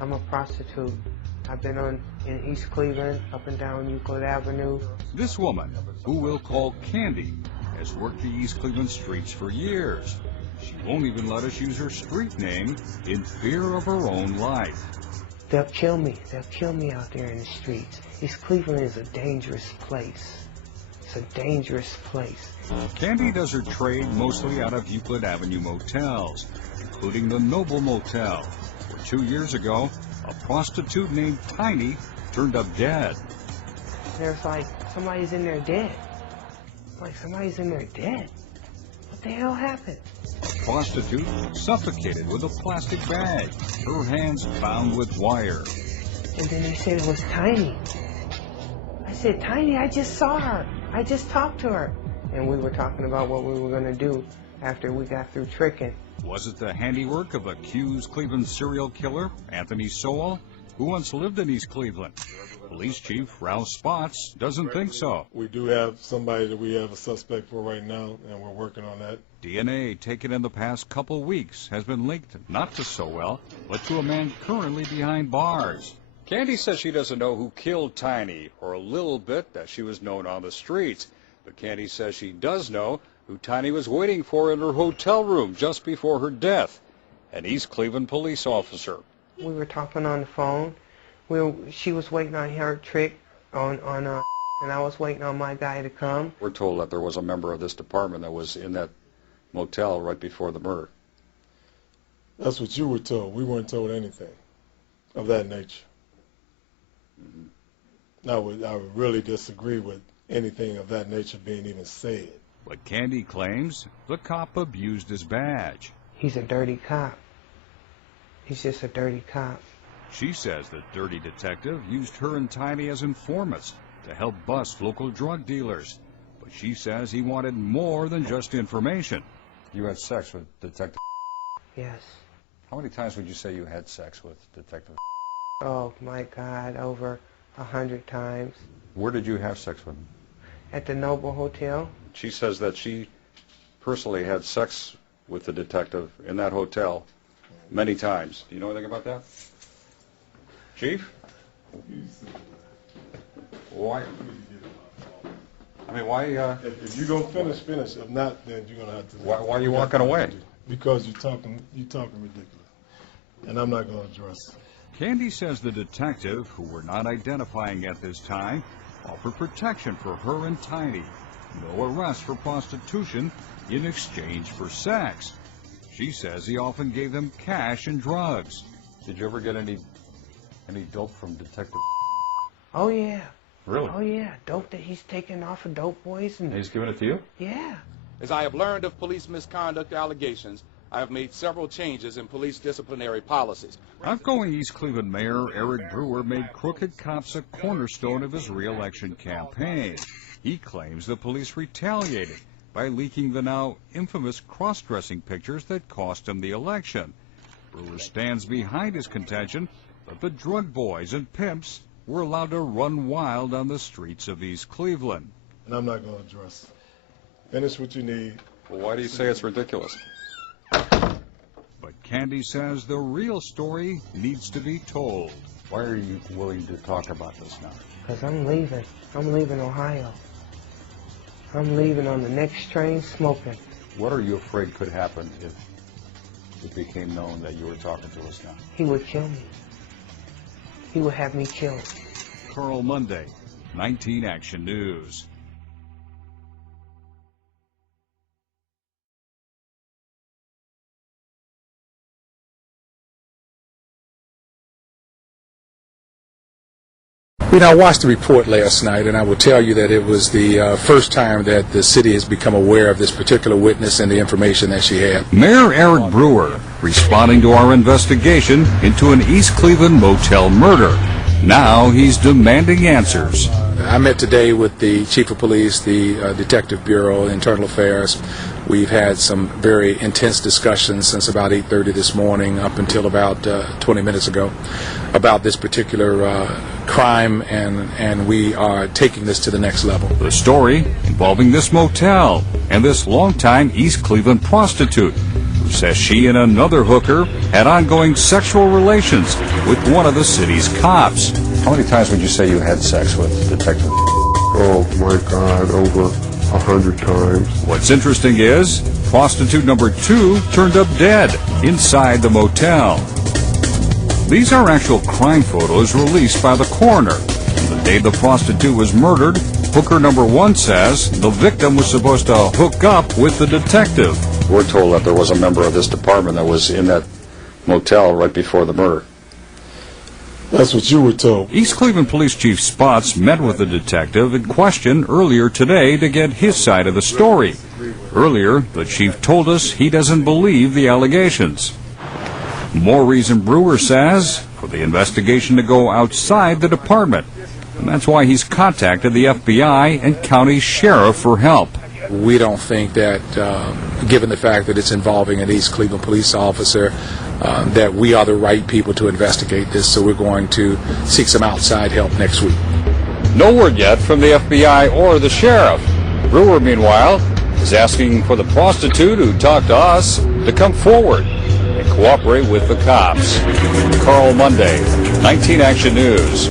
I'm a prostitute. I've been in East Cleveland, up and down Euclid Avenue. This woman, who we'll call Candy, has worked the East Cleveland streets for years. She won't even let us use her street name in fear of her own life. They'll kill me. They'll kill me out there in the streets. East Cleveland is a dangerous place. It's a dangerous place. Candy does her trade mostly out of Euclid Avenue motels, including the Noble Motel, where 2 years ago, a prostitute named Tiny turned up dead. There's like somebody's in there dead. Like somebody's in there dead. What the hell happened? A prostitute suffocated with a plastic bag, her hands bound with wire. And then they said it was Tiny. I said, Tiny, I just saw her. I just talked to her. And we were talking about what we were going to do after we got through tricking. Was it the handiwork of accused Cleveland serial killer Anthony Sowell, who once lived in East Cleveland? Police Chief Ralph Spots doesn't think so. We do have somebody that we have a suspect for right now, and we're working on that. DNA taken in the past couple weeks has been linked not to Sowell, but to a man currently behind bars. Candy says she doesn't know who killed Tiny, or a little bit that she was known on the streets. But Candy says she does know who Tiny was waiting for in her hotel room just before her death, an East Cleveland police officer. We were talking on the phone. She was waiting on her trick and I was waiting on my guy to come. We're told that there was a member of this department that was in that motel right before the murder. That's what you were told. We weren't told anything of that nature. I would really disagree with anything of that nature being even said. But Candy claims the cop abused his badge. He's a dirty cop. He's just a dirty cop. She says the dirty detective used her and Tiny as informants to help bust local drug dealers. But she says he wanted more than just information. You had sex with Detective? Yes. How many times would you say you had sex with Detective? Oh my God, over 100 times. Where did you have sex with him? At the Noble Hotel. She says that she personally had sex with the detective in that hotel many times. Do you know anything about that? Chief? Why? I mean, why? If you don't finish. If not, then you're gonna have to. Why are you walking away? Because you're talking ridiculous, and I'm not gonna address it. Candy says the detective, who we're not identifying at this time, offered protection for her and Tiny. No arrest for prostitution in exchange for sex. She says he often gave them cash and drugs. Did you ever get any dope from Detective? Oh yeah. Really? Oh yeah, dope that he's taking off of dope boys and He's giving it to you? yeah. As I have learned of police misconduct allegations, I have made several changes in police disciplinary policies. Outgoing East Cleveland Mayor Eric Brewer made crooked cops a cornerstone of his re-election campaign. He claims the police retaliated by leaking the now infamous cross-dressing pictures that cost him the election. Brewer stands behind his contention that the drug boys and pimps were allowed to run wild on the streets of East Cleveland. And I'm not going to address it. Finish what you need. Well, why do you say it's ridiculous? But Candy says the real story needs to be told. Why are you willing to talk about this now? Because I'm leaving. I'm leaving Ohio. I'm leaving on the next train smoking. What are you afraid could happen if it became known that you were talking to us now? He would kill me. He would have me killed. Carl Monday, 19 Action News. You know, I watched the report last night, and I will tell you that it was the first time that the city has become aware of this particular witness and the information that she had. Mayor Eric Brewer responding to our investigation into an East Cleveland motel murder. Now he's demanding answers. I met today with the Chief of Police, the Detective Bureau, Internal Affairs. We've had some very intense discussions since about 8:30 this morning up until about 20 minutes ago about this particular crime, and we are taking this to the next level. The story involving this motel and this longtime East Cleveland prostitute who who says she and another hooker had ongoing sexual relations with one of the city's cops. How many times would you say you had sex with Detective? Oh my God, over 100 times. What's interesting is prostitute number 2 turned up dead inside the motel. These are actual crime photos released by the coroner. The day the prostitute was murdered, hooker number 1 says the victim was supposed to hook up with the detective. We're told that there was a member of this department that was in that motel right before the murder. That's what you were told. East Cleveland Police Chief Spots met with the detective in question earlier today to get his side of the story. Earlier, the chief told us he doesn't believe the allegations. More reason, Brewer says, for the investigation to go outside the department. And that's why he's contacted the FBI and county sheriff for help. We don't think that, given the fact that it's involving an East Cleveland police officer, that we are the right people to investigate this, so we're going to seek some outside help next week. No word yet from the FBI or the sheriff. Brewer, meanwhile, is asking for the prostitute who talked to us to come forward and cooperate with the cops. Carl Monday, 19 Action News.